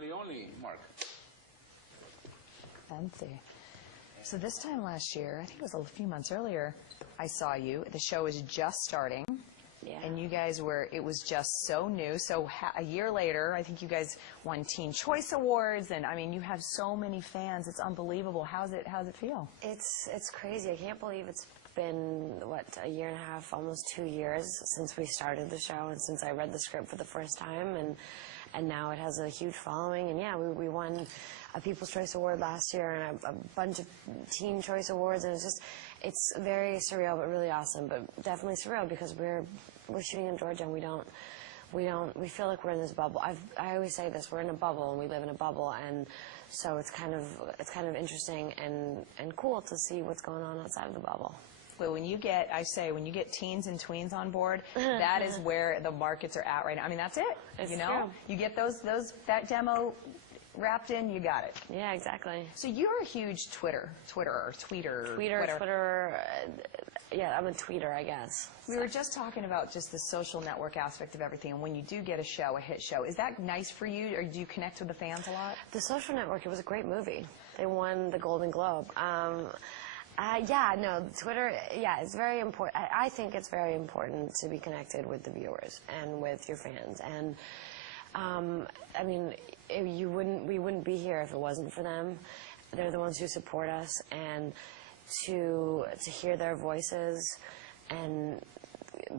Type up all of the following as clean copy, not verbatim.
Only Mark. Fancy. So this time last year, I think it was a few months earlier, I saw you. The show was just starting. Yeah. And you guys were, it was just so new. So a year later, I think you guys won Teen Choice Awards. And I mean, you have so many fans. It's unbelievable. How's it feel? It's crazy. I can't believe it's been, what, a year and a half, almost 2 years since we started the show and since I read the script for the first time. And now it has a huge following. And yeah, we won a People's Choice Award last year and a bunch of Teen Choice Awards. And it's very surreal, but really awesome. But definitely surreal because we're shooting in Georgia and we feel like we're in this bubble. I always say this, we're in a bubble and we live in a bubble. And so it's kind of interesting and cool to see what's going on outside of the bubble. Well, when you get teens and tweens on board, that is where the markets are at right now. I mean, that's it. It's you know, true. You get that demo wrapped in, you got it. Yeah, exactly. So you're a huge tweeter, whatever. Yeah, I'm a tweeter, I guess. We were just talking about just the social network aspect of everything, and when you do get a hit show, is that nice for you, or do you connect with the fans a lot? The Social Network, it was a great movie. They won the Golden Globe. Yeah, no, Twitter, yeah, it's very important. I think it's very important to be connected with the viewers and with your fans. And, I mean, we wouldn't be here if it wasn't for them. They're the ones who support us, and to hear their voices and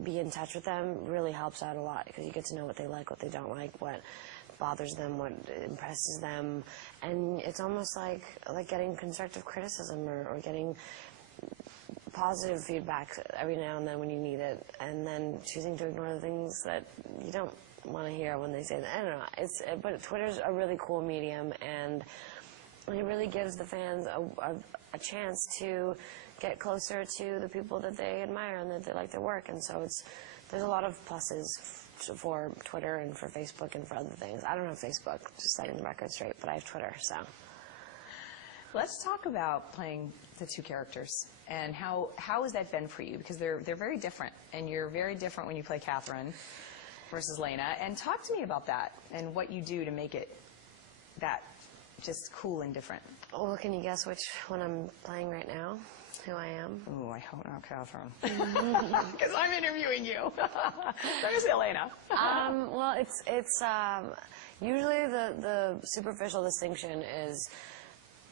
be in touch with them really helps out a lot, because you get to know what they like, what they don't like, what bothers them, what impresses them, and it's almost like getting constructive criticism or getting positive feedback every now and then when you need it, and then choosing to ignore the things that you don't want to hear when they say that. I don't know. But Twitter's a really cool medium, and it really gives the fans a chance to get closer to the people that they admire and that they like their work, and so there's a lot of pluses for Twitter and for Facebook and for other things. I don't have Facebook, just setting the record straight, but I have Twitter, so. Let's talk about playing the two characters, and how has that been for you? Because they're very different, and you're very different when you play Catherine versus Lena. And talk to me about that and what you do to make it that just cool and different. Well, can you guess which one I'm playing right now? Who I am? Oh, I hope not Catherine. Because I'm interviewing you. Let me see Elena. Well, it's usually the superficial distinction is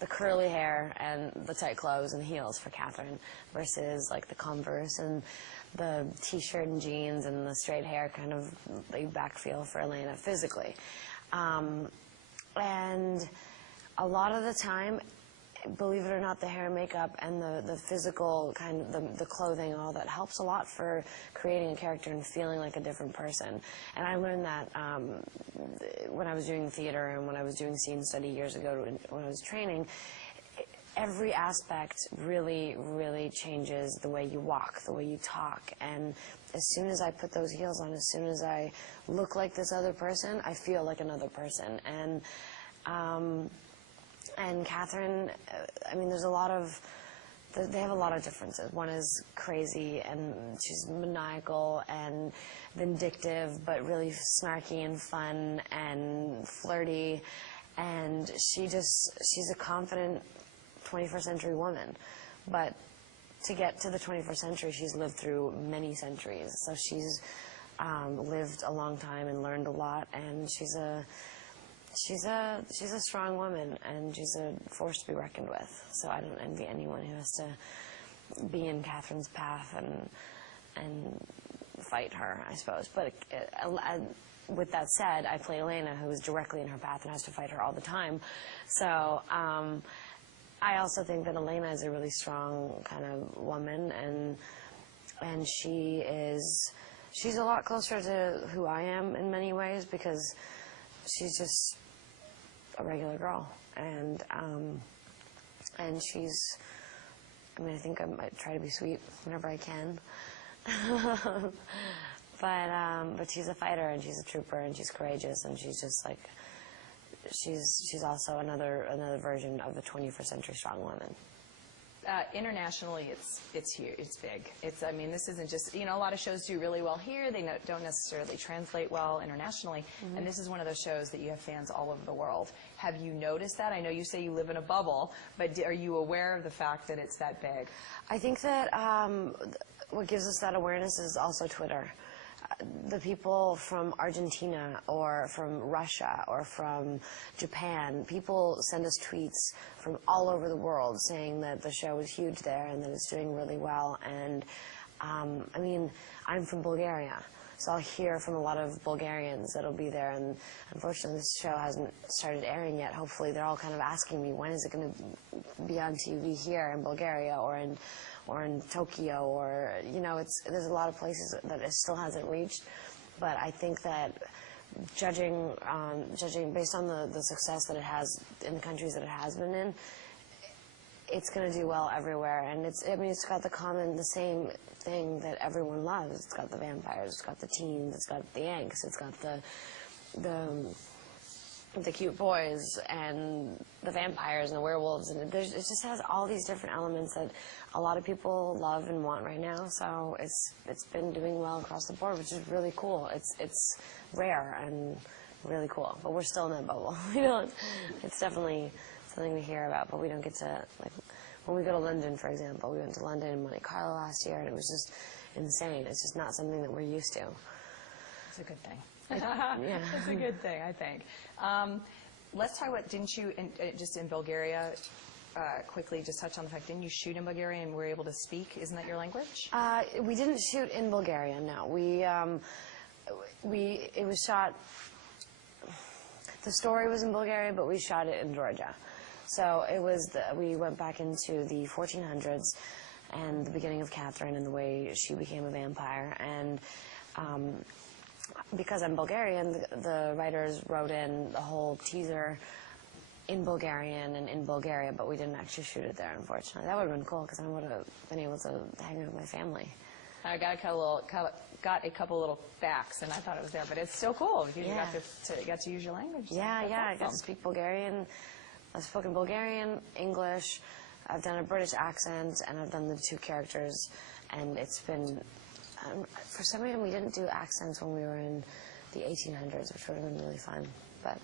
the curly hair and the tight clothes and heels for Catherine versus like the Converse and the t-shirt and jeans and the straight hair, kind of laid back feel for Elena physically. And a lot of the time, believe it or not, the hair and makeup and the physical kind of the clothing, all that helps a lot for creating a character and feeling like a different person. And I learned that when I was doing theater and when I was doing scene study years ago when I was training. Every aspect really, really changes the way you walk, the way you talk. And as soon as I put those heels on, as soon as I look like this other person, I feel like another person. And Catherine, I mean, they have a lot of differences. One is crazy, and she's maniacal and vindictive, but really snarky and fun and flirty. And she's a confident 21st century woman. But to get to the 21st century, she's lived through many centuries. So she's lived a long time and learned a lot, and she's a strong woman, and she's a force to be reckoned with. So I don't envy anyone who has to be in Catherine's path and fight her, I suppose. But with that said, I play Elena, who is directly in her path and has to fight her all the time. So I also think that Elena is a really strong kind of woman, and she's a lot closer to who I am in many ways, because she's just a regular girl, and she's, I mean, I think I might try to be sweet whenever I can, but she's a fighter, and she's a trooper, and she's courageous, and she's just like, she's also another version of a 21st century strong woman. Internationally, it's huge. It's big. I mean, this isn't just, a lot of shows do really well here. They don't necessarily translate well internationally. And this is one of those shows that you have fans all over the world. Have you noticed that? I know you say you live in a bubble, but are you aware of the fact that it's that big? I think that what gives us that awareness is also Twitter. The people from Argentina or from Russia or from Japan, people send us tweets from all over the world saying that the show is huge there and that it's doing really well. And I mean, I'm from Bulgaria, so I'll hear from a lot of Bulgarians that'll be there. And unfortunately, this show hasn't started airing yet. Hopefully, they're all kind of asking me, when is it going to be on TV here in Bulgaria or in Tokyo, or, there's a lot of places that it still hasn't reached. But I think that judging based on the success that it has in the countries that it has been in, it's going to do well everywhere. And it's got the same thing that everyone loves. It's got the vampires, it's got the teens, it's got the angst, it's got the cute boys and the vampires and the werewolves, and it just has all these different elements that a lot of people love and want right now. So it's been doing well across the board, which is really cool. It's rare and really cool, but we're still in that bubble. It's definitely something we hear about, but we don't get to, like, when we go to London, for example. We went to London and Monte Carlo last year, and it was just insane. It's just not something that we're used to. It's a good thing. Yeah. It's a good thing, I think. Let's talk about, didn't you, just in Bulgaria, quickly just touch on the fact, didn't you shoot in Bulgaria and were able to speak? Isn't that your language? We didn't shoot in Bulgaria, no. It was shot, the story was in Bulgaria, but we shot it in Georgia. So we went back into the 1400s and the beginning of Catherine and the way she became a vampire. And because I'm Bulgarian, the writers wrote in the whole teaser in Bulgarian and in Bulgaria, but we didn't actually shoot it there, unfortunately. That would have been cool, because I would have been able to hang out with my family. I got a couple little facts, and I thought it was there, but it's still cool because you got to use your language. So Yeah, awesome. I got to speak Bulgarian. I've spoken Bulgarian, English. I've done a British accent, and I've done the two characters, and it's been... for some reason, we didn't do accents when we were in the 1800s, which would have been really fun, but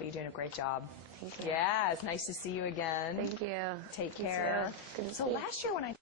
you're doing a great job. Thank you. Yeah, it's nice to see you again. Thank you. Take care. Good to So see you. last year when I